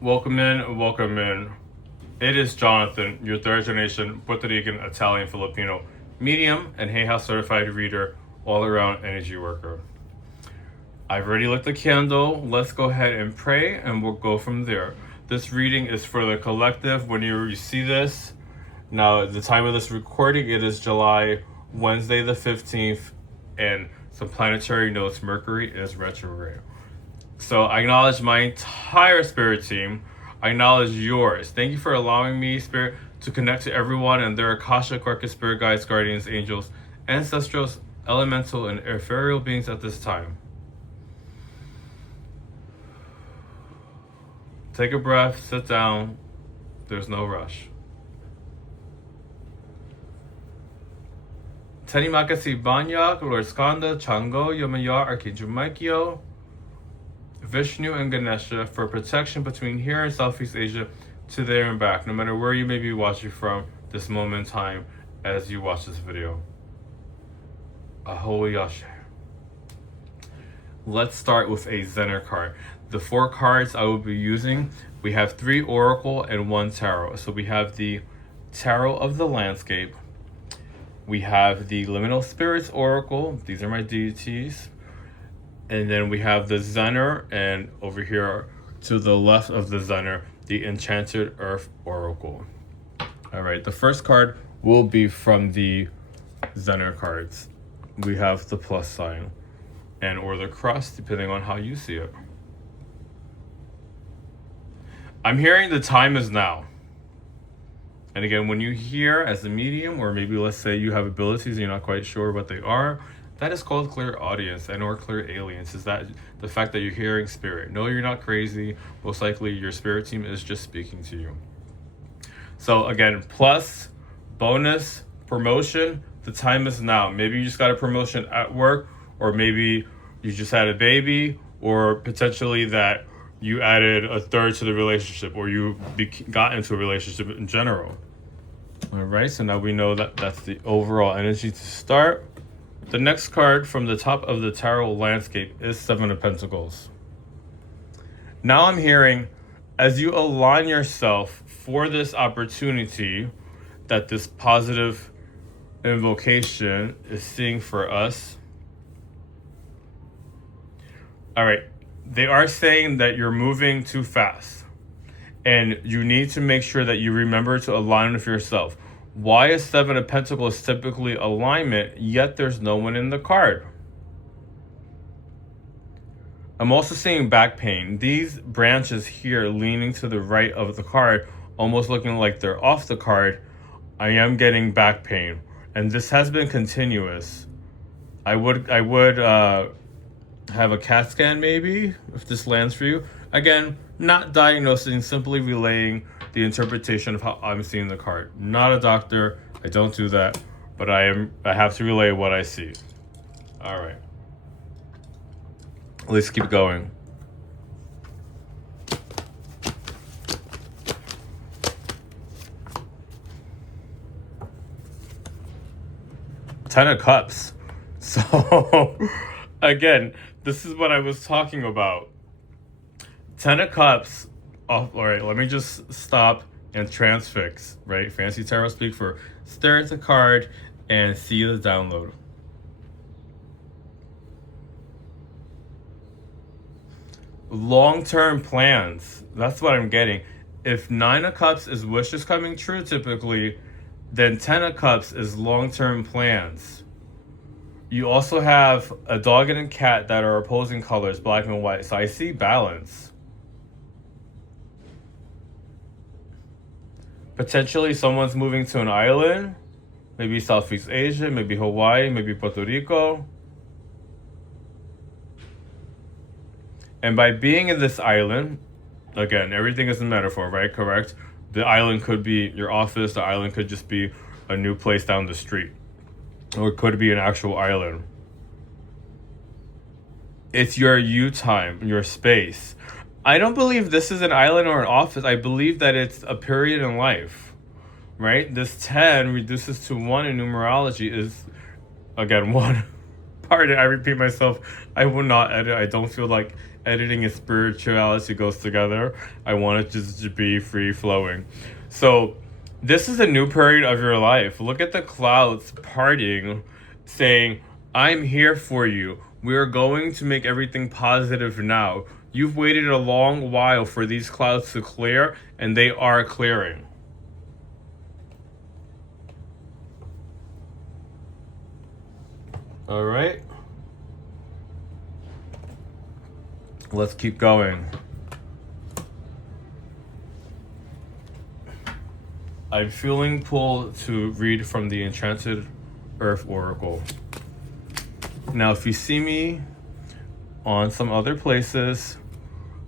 Welcome in, welcome in. It is Jonathan, your third generation Puerto Rican, Italian, Filipino, medium, and Hay House certified reader, all around energy worker. I've already lit the candle. Let's go ahead and pray, and we'll go from there. This reading is for the collective. When you see this, now the time of this recording, it is July, Wednesday the 15th, and some planetary notes. Mercury is retrograde. So I acknowledge my entire spirit team. I acknowledge yours. Thank you for allowing me, Spirit, to connect to everyone and their Akasha, Orchid, Spirit Guides, Guardians, Angels, Ancestrals, Elemental, and Ethereal beings at this time. Take a breath, sit down. There's no rush. Teni Makasi Banyak, Lord Skanda, Chango, Yomaya, Archangel Michael, Vishnu, and Ganesha for protection between here and Southeast Asia to there and back, no matter where you may be watching from this moment in time as you watch this video. Ahoy Yashe. Let's start with a Zener card. The 4 cards I will be using, we have 3 Oracle and 1 Tarot. So we have the Tarot of the Landscape. We have the Liminal Spirits Oracle. These are my deities. And then we have the Zener, and over here to the left of the Zener, the Enchanted Earth Oracle. All right, the first card will be from the Zener cards. We have the plus sign and or the cross, depending on how you see it. I'm hearing the time is now. And again, when you hear as a medium, or maybe let's say you have abilities and you're not quite sure what they are, that is called clear audience and or clear aliens. Is that the fact that you're hearing spirit? No, you're not crazy. Most likely your spirit team is just speaking to you. So again, plus, bonus, promotion, the time is now. Maybe you just got a promotion at work, or maybe you just had a baby, or potentially that you added a third to the relationship, or you got into a relationship in general. All right, so now we know that that's the overall energy to start. The next card from the top of the Tarot Landscape is 7 of Pentacles. Now I'm hearing, as you align yourself for this opportunity that this positive invocation is seeing for us. All right, they are saying that you're moving too fast, and you need to make sure that you remember to align with yourself. Why is 7 of Pentacles typically alignment, yet there's no one in the card? I'm also seeing back pain. These branches here leaning to the right of the card, almost looking like they're off the card. I am getting back pain, and this has been continuous. I would have a CAT scan maybe if this lands for you. Again, not diagnosing, simply relaying the interpretation of how I'm seeing the card. Not a doctor, I don't do that, but I have to relay what I see. All right, let's keep going. Ten of Cups. So again, this is what I was talking about. 10 of Cups. Oh, all right, let me just stop and transfix, right? Fancy tarot speak for stare at the card and see the download. Long-term plans. That's what I'm getting. If 9 of Cups is wishes coming true typically, then 10 of Cups is long-term plans. You also have a dog and a cat that are opposing colors, black and white. So I see balance. Potentially someone's moving to an island, maybe Southeast Asia, maybe Hawaii, maybe Puerto Rico. And by being in this island, again, everything is a metaphor, right? Correct? The island could be your office. The island could just be a new place down the street. Or it could be an actual island. It's your you time, your space. I don't believe this is an island or an office. I believe that it's a period in life, right? This 10 reduces to 1 in numerology is, again, 1 Pardon, I repeat myself. I will not edit. I don't feel like editing and spirituality goes together. I want it just to be free flowing. So, this is a new period of your life. Look at the clouds parting, saying, I'm here for you. We are going to make everything positive now. You've waited a long while for these clouds to clear, and they are clearing. All right. Let's keep going. I'm feeling pulled to read from the Enchanted Earth Oracle. Now, if you see me on some other places,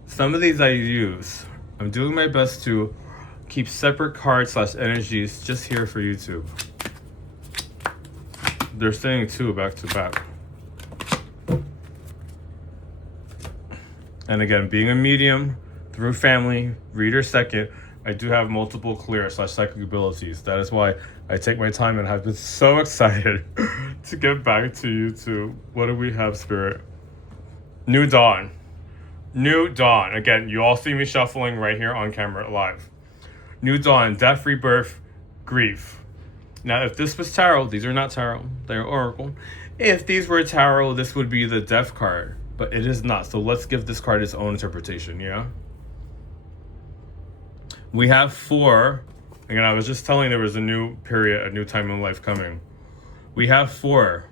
some of these I use. I'm doing my best to keep separate cards / energies just here for YouTube. They're saying 2 back to back. And again, being a medium through family, reader second, I do have multiple clear / psychic abilities. That is why I take my time and have been so excited to get back to YouTube. What do we have, Spirit? New Dawn. New Dawn. Again, you all see me shuffling right here on camera live. New Dawn, death, rebirth, grief. Now, if this was tarot, these are not tarot, they're oracle. If these were tarot, this would be the death card, but it is not. So let's give this card its own interpretation, yeah? We have 4. Again, I was just telling there was a new period, a new time in life coming. We have 4.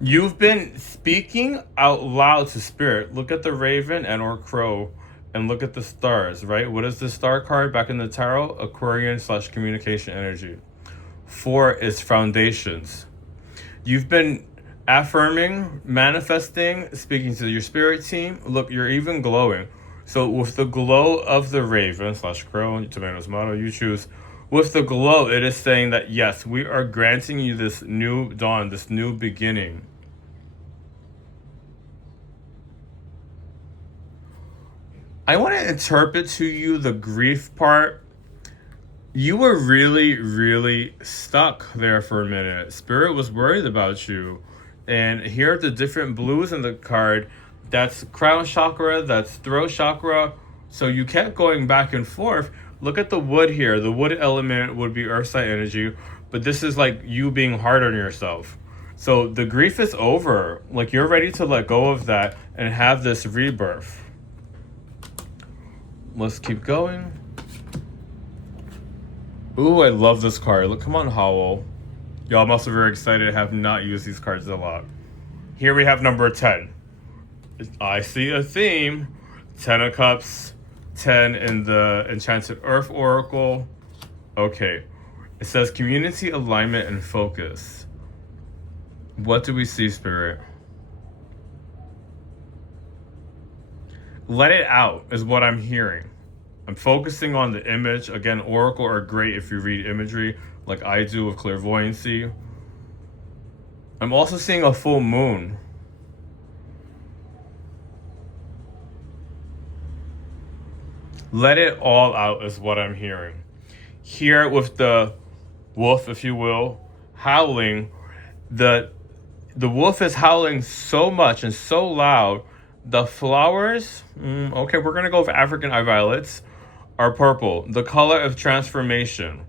You've been speaking out loud to spirit. Look at the raven and or crow. And look at the stars, right? What is the star card back in the tarot? Aquarian / communication energy. 4 is foundations. You've been affirming, manifesting, speaking to your spirit team. Look, you're even glowing. So with the glow of the raven / crow, tomatoes motto, you choose. With the glow, it is saying that yes, we are granting you this new dawn, this new beginning. I want to interpret to you the grief part. You were really, really stuck there for a minute. Spirit was worried about you. And here are the different blues in the card. That's crown chakra, that's throat chakra. So you kept going back and forth. Look at the wood here. The wood element would be earth sign energy. But this is like you being hard on yourself. So the grief is over. Like you're ready to let go of that and have this rebirth. Let's keep going. Ooh, I love this card. Look, come on, Howl. Y'all must be very excited. I have not used these cards a lot. Here we have number 10. I see a theme. 10 of Cups, 10 in the Enchanted Earth Oracle. Okay. It says community alignment and focus. What do we see, Spirit? Let it out is what I'm hearing. I'm focusing on the image. Again, oracle are great if you read imagery like I do with clairvoyancy. I'm also seeing a full moon. Let it all out is what I'm hearing. Here with the wolf, if you will, howling, the wolf is howling so much and so loud. The flowers, okay, we're going to go with African eye violets, are purple. The color of transformation.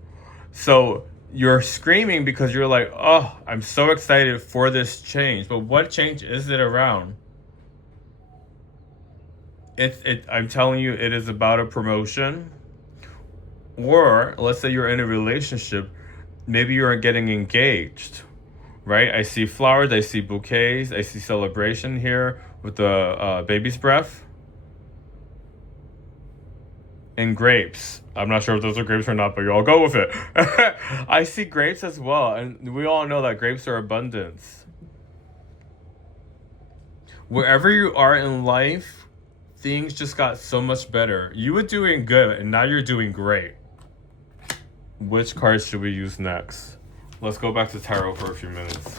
So you're screaming because you're like, oh, I'm so excited for this change. But what change is it around? I'm telling you, it is about a promotion. Or let's say you're in a relationship. Maybe you're getting engaged, right? I see flowers, I see bouquets, I see celebration here with the baby's breath. And grapes. I'm not sure if those are grapes or not, but y'all go with it. I see grapes as well. And we all know that grapes are abundance. Wherever you are in life, things just got so much better. You were doing good, and now you're doing great. Which cards should we use next? Let's go back to tarot for a few minutes.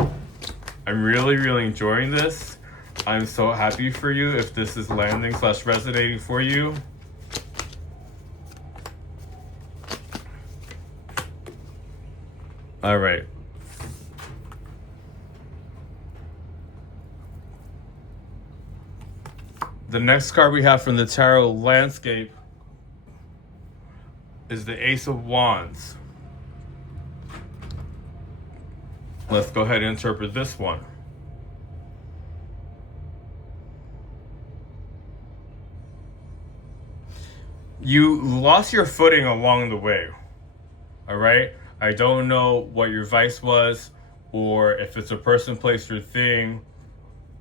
I'm really, really enjoying this. I'm so happy for you if this is landing / resonating for you. All right. The next card we have from the Tarot landscape is the Ace of Wands. Let's go ahead and interpret this one. You lost your footing along the way. All right? I don't know what your vice was or if it's a person, place, or thing,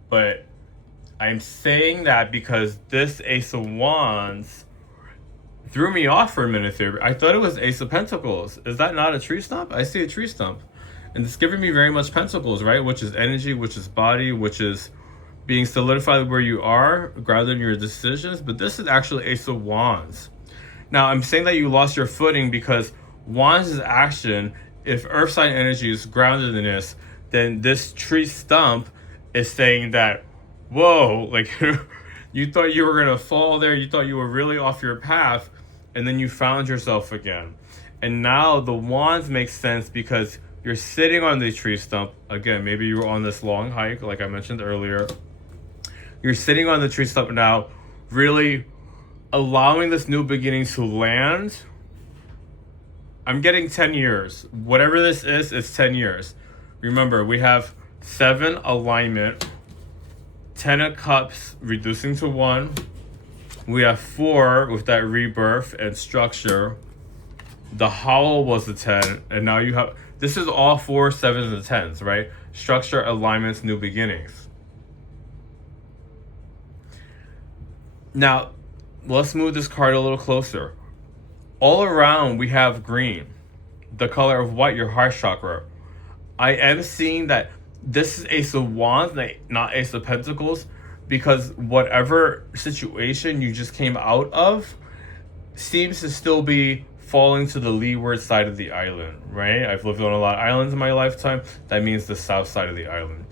but I'm saying that because this Ace of Wands threw me off for a minute there. I thought it was Ace of Pentacles. Is that not a tree stump? I see a tree stump. And it's giving me very much Pentacles, right? Which is energy, which is body, which is being solidified where you are, grounded in your decisions. But this is actually Ace of Wands. Now, I'm saying that you lost your footing because Wands is action. If earth sign energy is grounded in this, then this tree stump is saying that, whoa, like you thought you were going to fall there. You thought you were really off your path. And then you found yourself again. And now the Wands makes sense because you're sitting on the tree stump. Again, maybe you were on this long hike, like I mentioned earlier. You're sitting on the tree stump now, really allowing this new beginning to land. I'm getting 10 years. Whatever this is, it's 10 years. Remember, we have 7 alignment, 10 of cups reducing to 1. We have 4 with that rebirth and structure. The hollow was the 10, and now you have, this is all 4 7s and 10s, right? Structure, alignments, new beginnings. Now, let's move this card a little closer. All around, we have green, the color of what? Your heart chakra. I am seeing that this is Ace of Wands, not Ace of Pentacles, because whatever situation you just came out of seems to still be falling to the leeward side of the island, right? I've lived on a lot of islands in my lifetime. That means the south side of the island.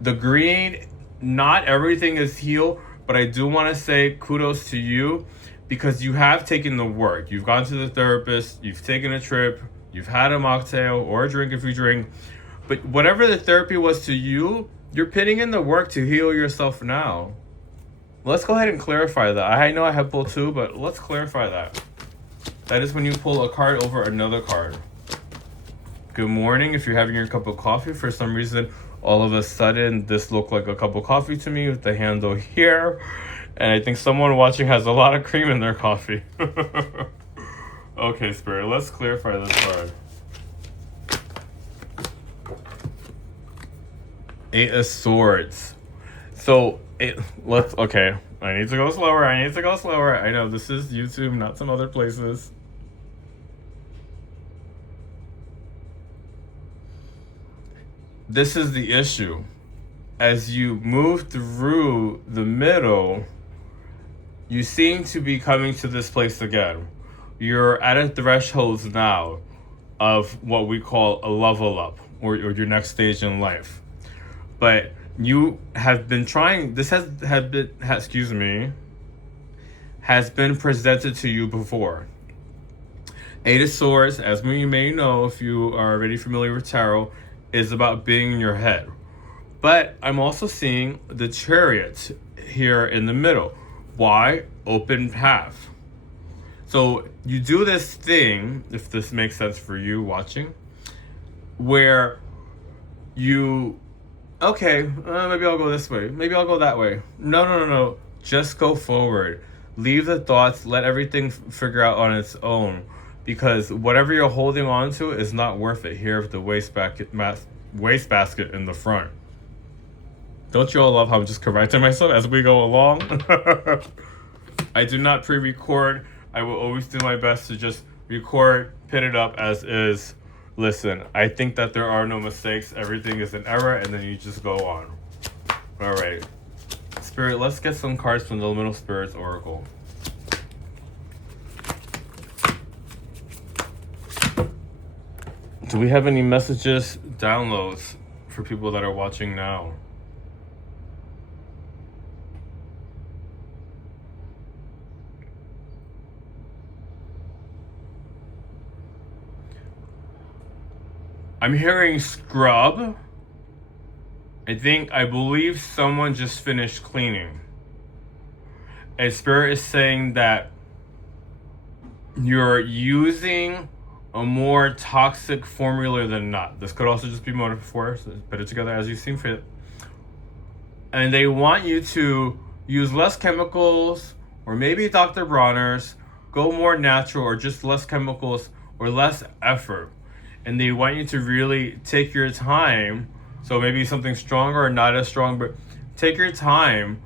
The green, not everything is healed, but I do want to say kudos to you because you have taken the work. You've gone to the therapist, you've taken a trip, you've had a mocktail or a drink if you drink, but whatever the therapy was to you, you're putting in the work to heal yourself now. Let's go ahead and clarify that. I know I have pulled 2, but let's clarify that. That is when you pull a card over another card. Good morning. If you're having your cup of coffee, for some reason, all of a sudden, this looked like a cup of coffee to me with the handle here. And I think someone watching has a lot of cream in their coffee. Okay, Spirit, let's clarify this card. 8 of Swords. So, okay. I need to go slower. I know this is YouTube, not some other places. This is the issue. As you move through the middle, you seem to be coming to this place again. You're at a threshold now of what we call a level up or your next stage in life. But you have been trying, this has been presented to you before. 8 of Swords, as you may know if you are already familiar with tarot, is about being in your head. But I'm also seeing the Chariot here in the middle. Why? Open path. So you do this thing, if this makes sense for you watching, where you, okay, maybe I'll go this way. Maybe I'll go that way. No. Just go forward. Leave the thoughts. Let everything figure out on its own. Because whatever you're holding on to is not worth it. Here with the wastebasket in the front. Don't you all love how I'm just correcting myself as we go along? I do not pre-record. I will always do my best to just record, pin it up as is. Listen, I think that there are no mistakes. Everything is an error, and then you just go on. All right. Spirit, let's get some cards from the Liminal Spirits Oracle. Do we have any messages, downloads for people that are watching now? I'm hearing scrub. I believe someone just finished cleaning. And Spirit is saying that you're using a more toxic formula than not. This could also just be metaphor, so put it together as you seem fit. And they want you to use less chemicals, or maybe Dr. Bronner's, go more natural, or just less chemicals, or less effort. And they want you to really take your time, so maybe something stronger or not as strong, but take your time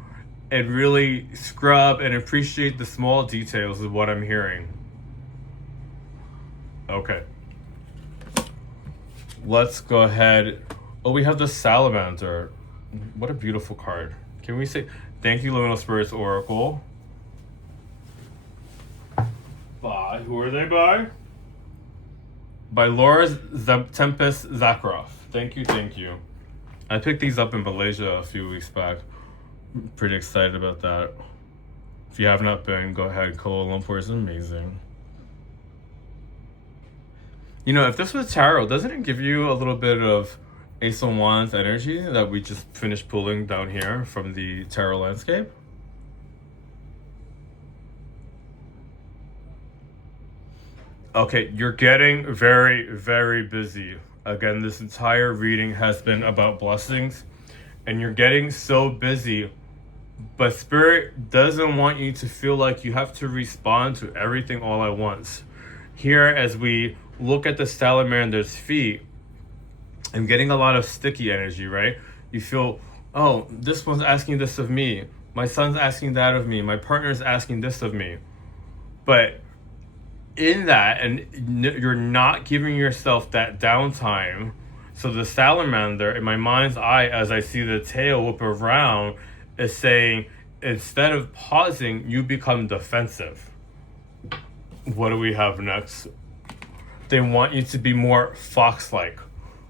and really scrub and appreciate the small details of what I'm hearing. Okay. Let's go ahead. Oh, we have the Salamander. What a beautiful card. Can we say thank you, Luminal Spirits Oracle? By who are they by? By Laura Tempest Zakharoff. Thank you, thank you. I picked these up in Malaysia a few weeks back. I'm pretty excited about that. If you have not been, go ahead. Kuala Lumpur is amazing. You know, if this was tarot, doesn't it give you a little bit of Ace of Wands energy that we just finished pulling down here from the tarot landscape? Okay, you're getting very, very busy. Again, this entire reading has been about blessings, and you're getting so busy, but Spirit doesn't want you to feel like you have to respond to everything all at once. Here, as we look at the Salamander's feet, I'm getting a lot of sticky energy, right? You feel, oh, this one's asking this of me. My son's asking that of me. My partner's asking this of me. But in that, and you're not giving yourself that downtime. So the Salamander, in my mind's eye, as I see the tail whip around, is saying, instead of pausing, you become defensive. What do we have next? They want you to be more fox-like,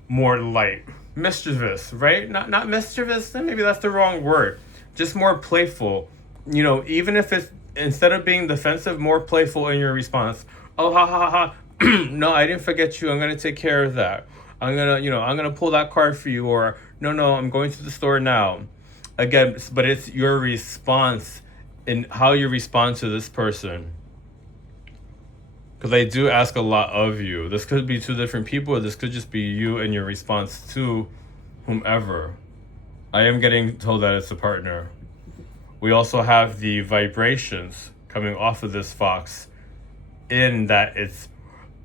more light, mischievous, right? Not mischievous, maybe that's the wrong word. Just more playful. You know, even if it's, instead of being defensive, more playful in your response. Oh, ha ha ha. No, I didn't forget you. I'm going to take care of that. I'm going to pull that card for you. Or, no, I'm going to the store now. Again, but it's your response and how you respond to this person. Because they do ask a lot of you. This could be two different people, or this could just be you and your response to whomever. I am getting told that it's a partner. We also have the vibrations coming off of this fox, in that it's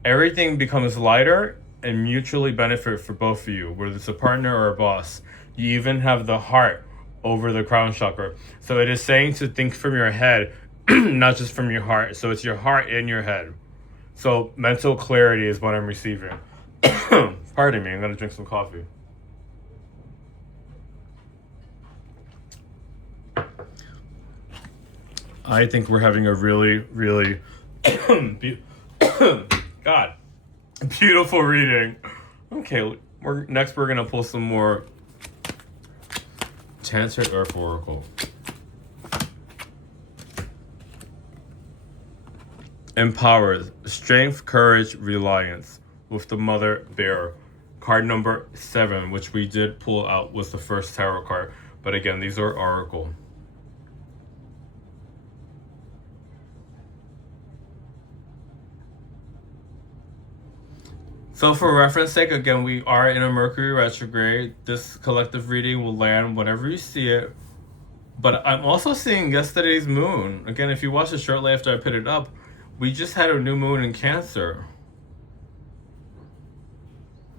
everything becomes lighter and mutually benefit for both of you, whether it's a partner or a boss. You even have the heart over the crown chakra. So it is saying to think from your head, not just from your heart. So it's your heart in your head. So mental clarity is what I'm receiving. Pardon me, I'm gonna drink some coffee. I think we're having a really, really God, beautiful reading. Okay, we're gonna pull some more Tantric Earth Oracle. Empowers strength, courage, reliance with the Mother Bear. Card number 7, which we did pull out, was the first tarot card. But again, these are oracle. So for reference sake, again, we are in a Mercury retrograde. This collective reading will land whenever you see it. But I'm also seeing yesterday's moon. Again, if you watched it shortly after I put it up, we just had a new moon in Cancer.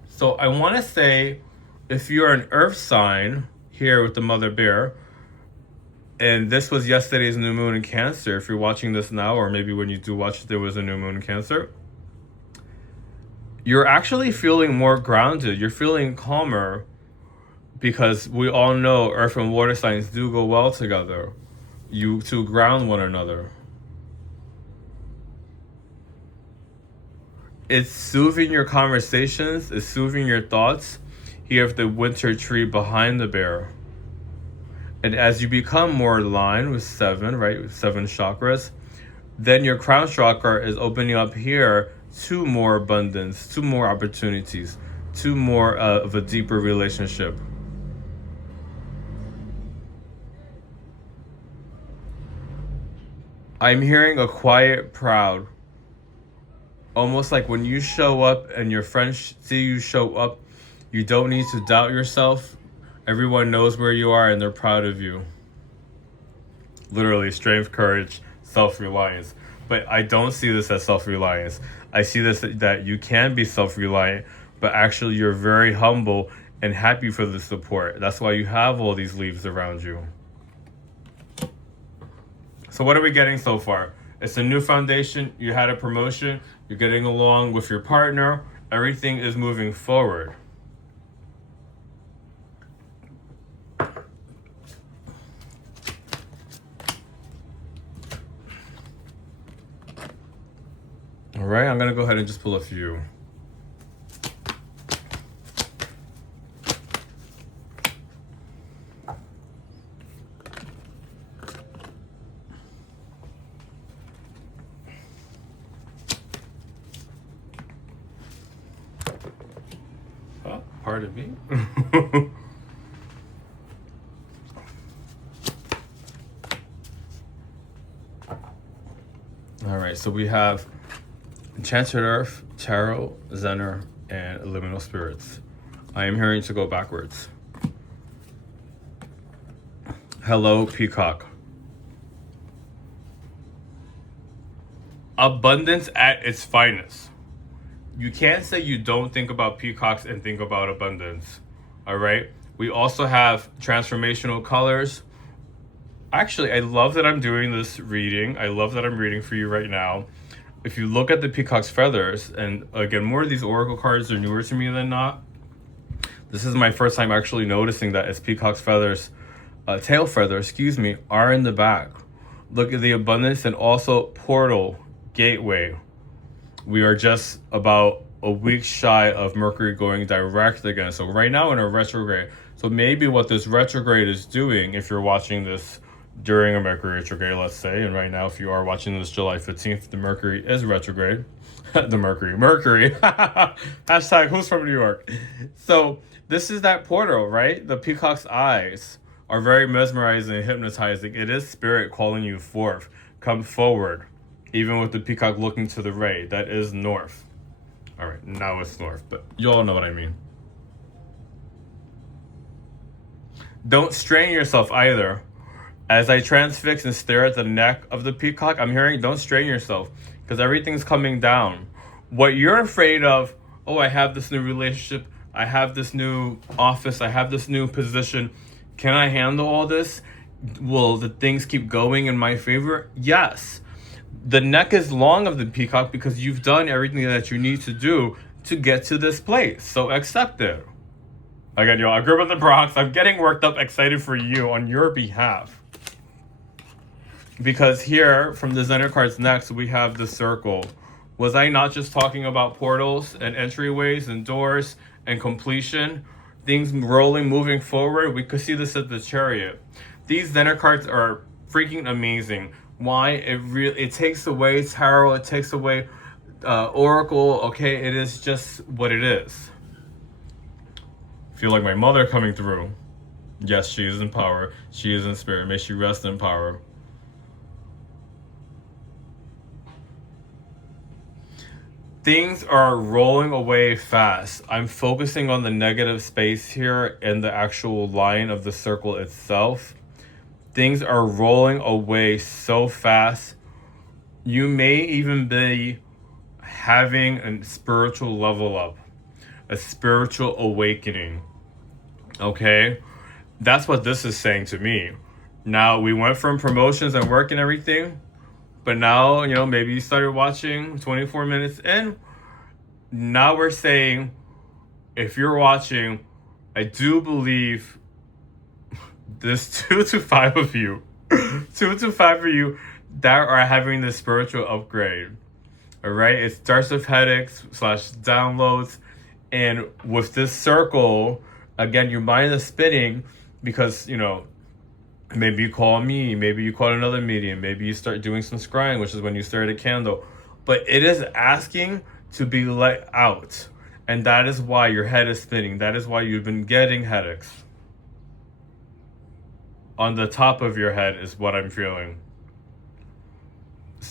So I want to say, if you're an earth sign here with the Mother Bear, and this was yesterday's new moon in Cancer, if you're watching this now, or maybe when you do watch it, there was a new moon in Cancer, you're actually feeling more grounded. You're feeling calmer, because we all know earth and water signs do go well together. You two ground one another. It's soothing your conversations. It's soothing your thoughts. You have the winter tree behind the bear. And as you become more aligned with 7, right, with 7 chakras, then your crown chakra is opening up here to more abundance, to more opportunities, to more of a deeper relationship. I'm hearing a quiet, proud. Almost like when you show up and your friends see you show up, you don't need to doubt yourself. Everyone knows where you are and they're proud of you. Literally, strength, courage, self-reliance. But I don't see this as self-reliance. I see this that you can be self-reliant, but actually you're very humble and happy for the support. That's why you have all these leaves around you. So what are we getting so far? It's a new foundation. You had a promotion. You're getting along with your partner. Everything is moving forward. All right, I'm going to go ahead and just pull a few. Pardon me. All right, so we have Enchanted Earth, Tarot, Zener, and Liminal Spirits. I am hearing to go backwards. Hello, Peacock. Abundance at its finest. You can't say you don't think about peacocks and think about abundance. All right. We also have transformational colors. Actually, I love that I'm doing this reading. I love that I'm reading for you right now. If you look at the peacock's feathers, and again, more of these oracle cards are newer to me than not. This is my first time actually noticing that its peacock's feathers, tail feathers, are in the back. Look at the abundance and also portal, gateway. We are just about a week shy of Mercury going direct again. So right now in a retrograde. So maybe what this retrograde is doing, if you're watching this during a Mercury retrograde, let's say, and right now if you are watching this July 15th, the Mercury is retrograde. The Mercury. Hashtag who's from New York. So this is that portal, right? The peacock's eyes are very mesmerizing and hypnotizing. It is spirit calling you forth. Come forward. Even with the peacock looking to the right, that is north. All right, now it's north, but you all know what I mean. Don't strain yourself either. As I transfix and stare at the neck of the peacock, I'm hearing don't strain yourself because everything's coming down. What you're afraid of, oh, I have this new relationship, I have this new office, I have this new position. Can I handle all this? Will the things keep going in my favor? Yes. The neck is long of the peacock because you've done everything that you need to do to get to this place. So accept it. Again, y'all, I grew up in the Bronx. I'm getting worked up, excited for you on your behalf. Because here, from the Zener cards next, we have the circle. Was I not just talking about portals and entryways and doors and completion? Things rolling, moving forward. We could see this at the Chariot. These Zener cards are freaking amazing. Why? It takes away tarot, it takes away oracle. Okay, it is just what it is. Feel like my mother coming through. Yes, she is in power. She is in spirit. May she rest in power. Things are rolling away fast. I'm focusing on the negative space here and the actual line of the circle itself. Things are rolling away so fast. You may even be having a spiritual level up, a spiritual awakening. Okay? That's what this is saying to me. Now, we went from promotions and work and everything, but now, maybe you started watching 24 minutes in. Now we're saying, if you're watching, I do believe there's 2 to 5 of you that are having this spiritual upgrade. All right, it starts with headaches / downloads, and with this circle, again, your mind is spinning because maybe you call me, maybe you call another medium, maybe you start doing some scrying, which is when you stare at a candle, but it is asking to be let out, and that is why your head is spinning. That is why you've been getting headaches. On the top of your head is what I'm feeling.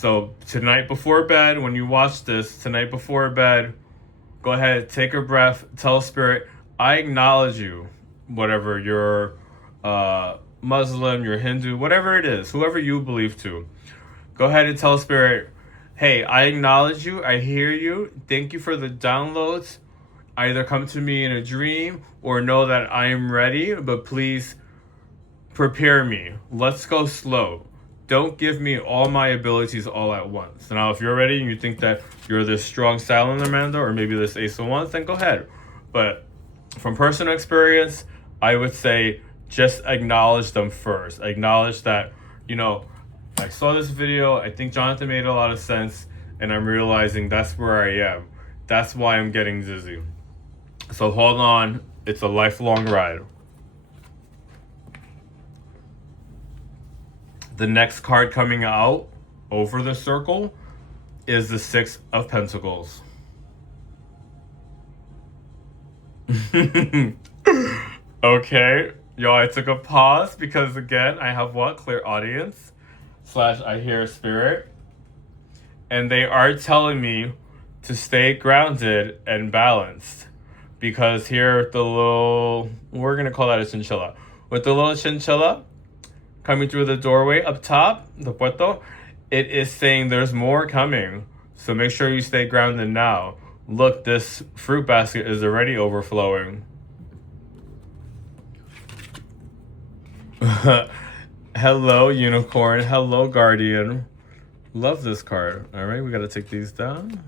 So tonight before bed, when you watch this, tonight before bed, go ahead, take a breath, tell Spirit, I acknowledge you, whatever you're Muslim, you're Hindu, whatever it is, whoever you believe to. Go ahead and tell Spirit, hey, I acknowledge you, I hear you, thank you for the downloads. Either come to me in a dream or know that I am ready, but please prepare me. Let's go slow. Don't give me all my abilities all at once. Now, if you're ready and you think that you're this strong salamander or maybe this Ace of Wands, then go ahead. But from personal experience, I would say just acknowledge them first. Acknowledge that, I saw this video, I think Jonathan made a lot of sense, and I'm realizing that's where I am. That's why I'm getting dizzy. So hold on, it's a lifelong ride. The next card coming out over the circle is the Six of Pentacles. Okay, y'all, I took a pause because again, I have what? Clairaudience / I hear Spirit. And they are telling me to stay grounded and balanced. Because here, we're going to call that a chinchilla. With the little chinchilla coming through the doorway up top, the puerto, it is saying there's more coming. So make sure you stay grounded now. Look, this fruit basket is already overflowing. Hello, Unicorn. Hello, Guardian. Love this card. All right, we got to take these down.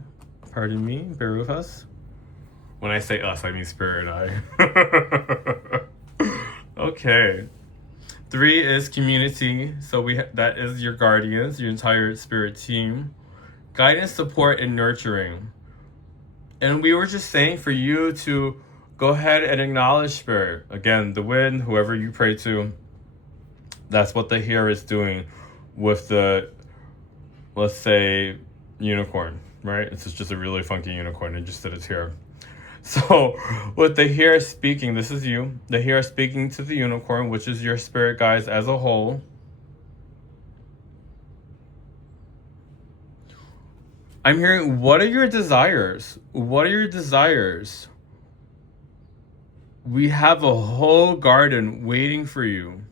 Pardon me, bear with us. When I say us, I mean Spirit Eye. Okay. 3 is community. So that is your guardians, your entire spirit team. Guidance, support, and nurturing. And we were just saying for you to go ahead and acknowledge Spirit. Again, the wind, whoever you pray to, that's what the here is doing with the, let's say, unicorn, right? It's just a really funky unicorn. It just did its hair. So with the here speaking, this is you. The here speaking to the unicorn, which is your spirit guides as a whole. I'm hearing, what are your desires? What are your desires? We have a whole garden waiting for you.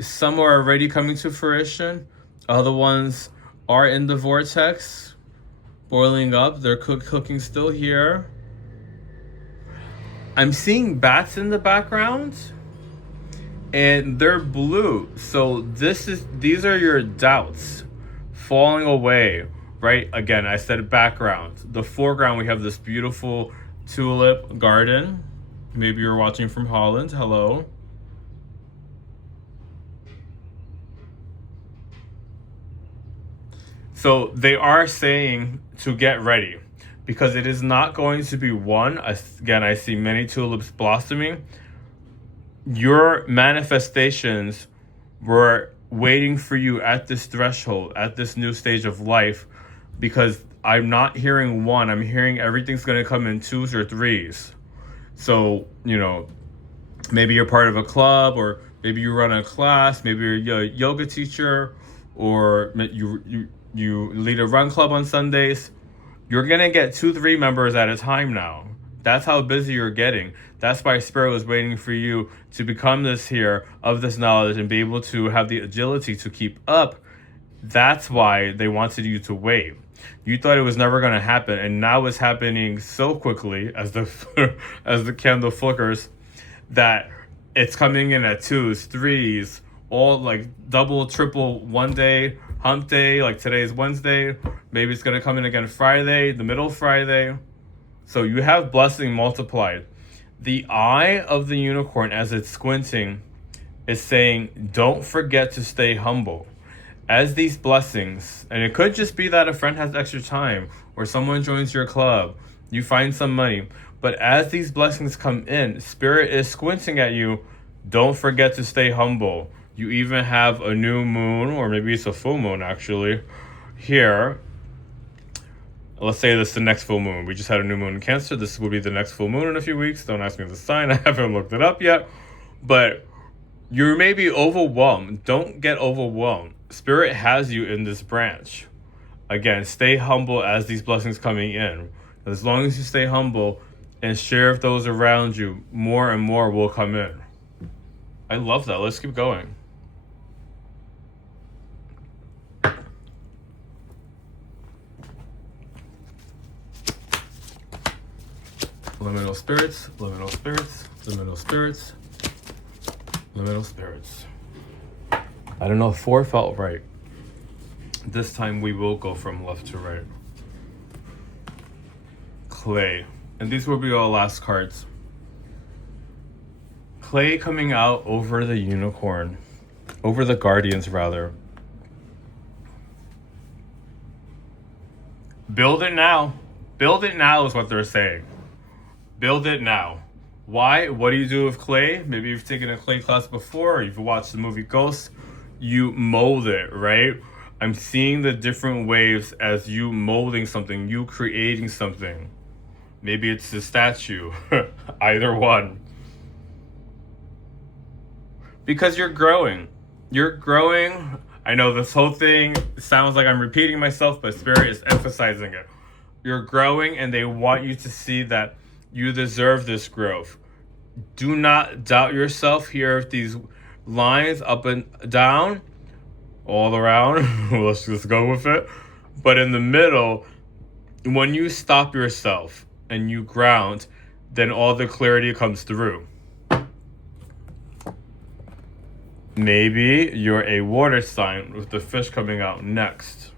Some are already coming to fruition. Other ones are in the vortex, boiling up. They're cooking still here. I'm seeing bats in the background, and they're blue. So these are your doubts falling away, right? Again, I said background. The foreground, we have this beautiful tulip garden. Maybe you're watching from Holland. Hello. So they are saying to get ready, because it is not going to be one. Again, I see many tulips blossoming. Your manifestations were waiting for you at this threshold, at this new stage of life, because I'm not hearing one. I'm hearing everything's going to come in 2s or 3s. So, maybe you're part of a club, or maybe you run a class, maybe you're a yoga teacher, or you lead a run club on Sundays. You're going to get 2-3 members at a time now. That's how busy you're getting. That's why Spirit was waiting for you to become this here of this knowledge and be able to have the agility to keep up. That's why they wanted you to wait. You thought it was never going to happen, and now it's happening so quickly as the candle flickers that it's coming in at 2s, 3s, all like double, triple, one day, hump day, like today's Wednesday. Maybe it's going to come in again Friday, the middle of Friday. So you have blessing multiplied. The eye of the unicorn, as it's squinting, is saying, don't forget to stay humble. As these blessings, and it could just be that a friend has extra time, or someone joins your club, you find some money. But as these blessings come in, Spirit is squinting at you. Don't forget to stay humble. You even have a new moon, or maybe it's a full moon actually, here. Let's say this is the next full moon. We just had a new moon in Cancer. This will be the next full moon in a few weeks. Don't ask me the sign. I haven't looked it up yet. But you may be overwhelmed. Don't get overwhelmed. Spirit has you in this branch. Again, stay humble as these blessings coming in. As long as you stay humble and share with those around you, more and more will come in. I love that. Let's keep going. Liminal spirits, liminal spirits, liminal spirits, liminal spirits. I don't know if 4 felt right. This time we will go from left to right. Clay. And these will be our last cards. Clay coming out over the unicorn. Over the guardians, rather. Build it now. Build it now is what they're saying. Build it now. Why? What do you do with clay? Maybe you've taken a clay class before, or you've watched the movie Ghost. You mold it, right? I'm seeing the different waves as you molding something, you creating something. Maybe it's a statue. Either one. Because you're growing. You're growing. I know this whole thing sounds like I'm repeating myself, but Spirit is emphasizing it. You're growing, and they want you to see that you deserve this growth. Do not doubt yourself. Here are these lines up and down, all around. Let's just go with it. But in the middle, when you stop yourself and you ground, then all the clarity comes through. Maybe you're a water sign with the fish coming out next.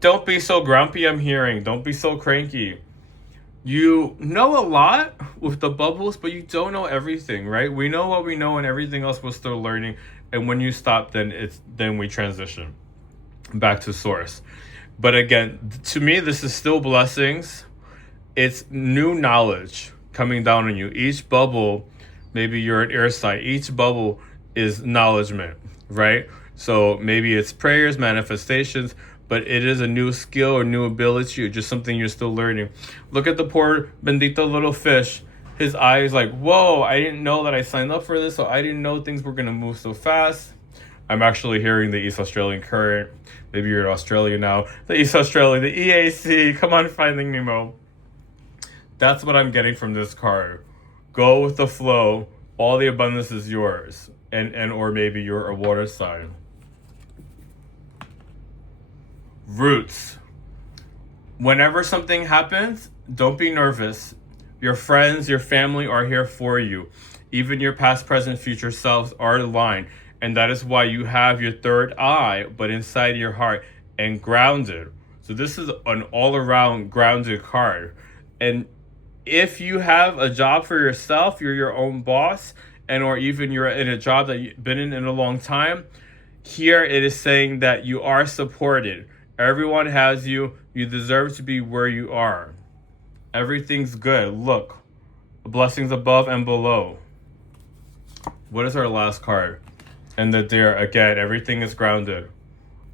Don't be so grumpy, I'm hearing. Don't be so cranky. You know a lot with the bubbles, but you don't know everything, right? We know what we know, and everything else we're still learning. And when you stop, then we transition back to source. But again, to me, this is still blessings. It's new knowledge coming down on you. Each bubble, maybe you're an air sign. Each bubble is knowledgement, right? So maybe it's prayers, manifestations, but it is a new skill or new ability or just something you're still learning. Look at the poor bendito little fish. His eyes like, whoa, I didn't know that I signed up for this, so I didn't know things were going to move so fast. I'm actually hearing the East Australian current. Maybe you're in Australia now. The East Australia, the EAC, come on, Finding Nemo. That's what I'm getting from this card. Go with the flow. All the abundance is yours. And or maybe you're a water sign. Roots. Whenever something happens, don't be nervous. Your friends, your family are here for you. Even your past, present, future selves are aligned. And that is why you have your third eye, but inside your heart and grounded. So this is an all-around grounded card. And if you have a job for yourself, you're your own boss, and or even you're in a job that you've been in a long time, here it is saying that you are supported. Everyone has you. You deserve to be where you are. Everything's good. Look, blessings above and below. What is our last card? And the Deer, again, everything is grounded.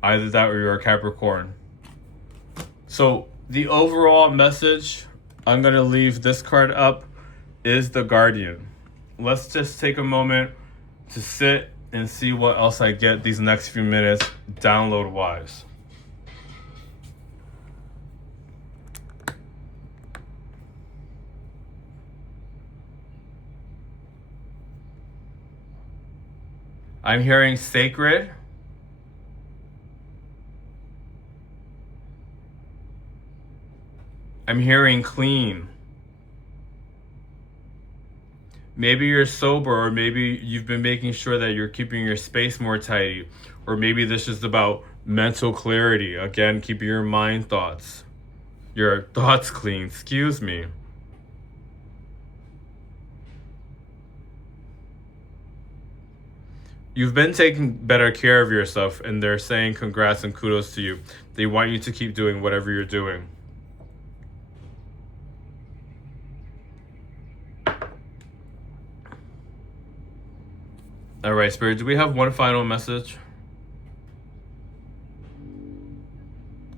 Either that or you're a Capricorn. So the overall message, I'm going to leave this card up, is the Guardian. Let's just take a moment to sit and see what else I get these next few minutes download-wise. I'm hearing sacred. I'm hearing clean. Maybe you're sober, or maybe you've been making sure that you're keeping your space more tidy. Or maybe this is about mental clarity. Again, keeping your your thoughts clean. Excuse me. You've been taking better care of yourself, and they're saying congrats and kudos to you. They want you to keep doing whatever you're doing. All right, Spirit, do we have one final message?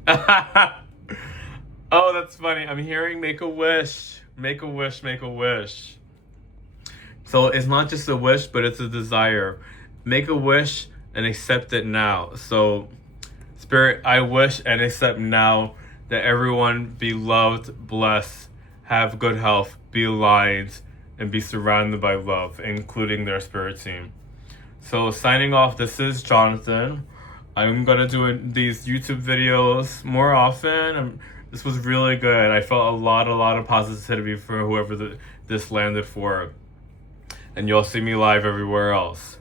Oh, that's funny. I'm hearing make a wish. Make a wish, make a wish. So it's not just a wish, but it's a desire. make a wish and accept it now. So, Spirit, I wish and accept now that everyone be loved, blessed, have good health, be aligned, and be surrounded by love, including their spirit team. So signing off, this is Jonathan. I'm gonna do these YouTube videos more often. This was really good. I felt a lot of positivity for whoever this landed for. And you'll see me live everywhere else.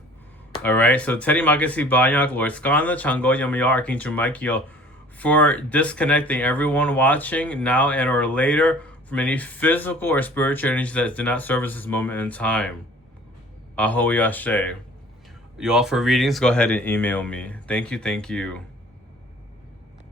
Alright, so Teddy Magasi Banyak, Lord Skanda, Chango Yamaya, Archangel Michael, for disconnecting everyone watching now and or later from any physical or spiritual energies that do not serve us this moment in time. Aho Yashe. You all for readings, go ahead and email me. Thank you.